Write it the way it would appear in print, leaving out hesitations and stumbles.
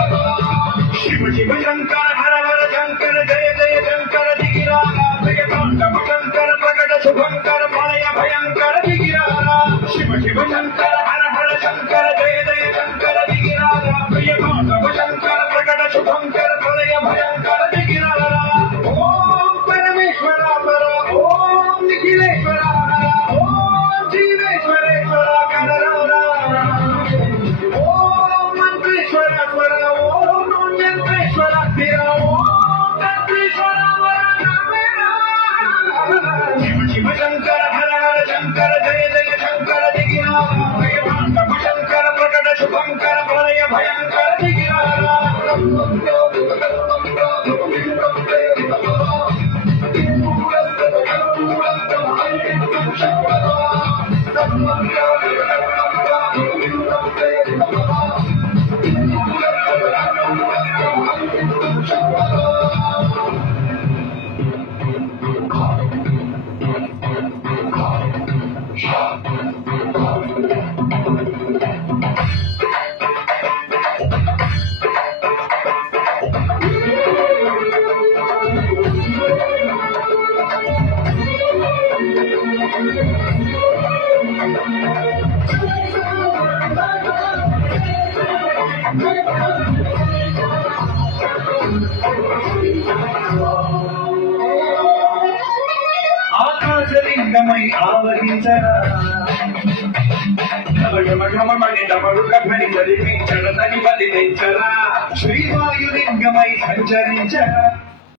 शिव शिव शंकर हर हर शंकर जय जय शंकर दिगिराला जय तांडव शंकर प्रकट शुभंकर प्रलय भयंकर दिगिराला शिव शिव शंकर हर हर शंकर जय जय शंकर दिगिराला जय तांडव शंकर प्रकट शुभंकर प्रलय भयंकर दिगिराला ओम परमेश्वरा पर ओम निखिलेश्वरा ओम जीवेश्वरेश्वरा कररा ओम मंत्रेश्वरा पर ओम यंत्रेश्वरा तेरा ओम तत्वेश्वरा शिव शिव शंकर हर हर शंकर जय जय शंकर दिगिराला जय तांडव शंकर प्रकट शुभंकर प्रलय भयंकर दिगिराला ఆకాశలింగమై ఆవహించరా ఢమఢమఢమమని డమరుకధ్వని జరిపించర తని బలి తెచ్చరా శ్రీవాయులింగమై సంచరించరా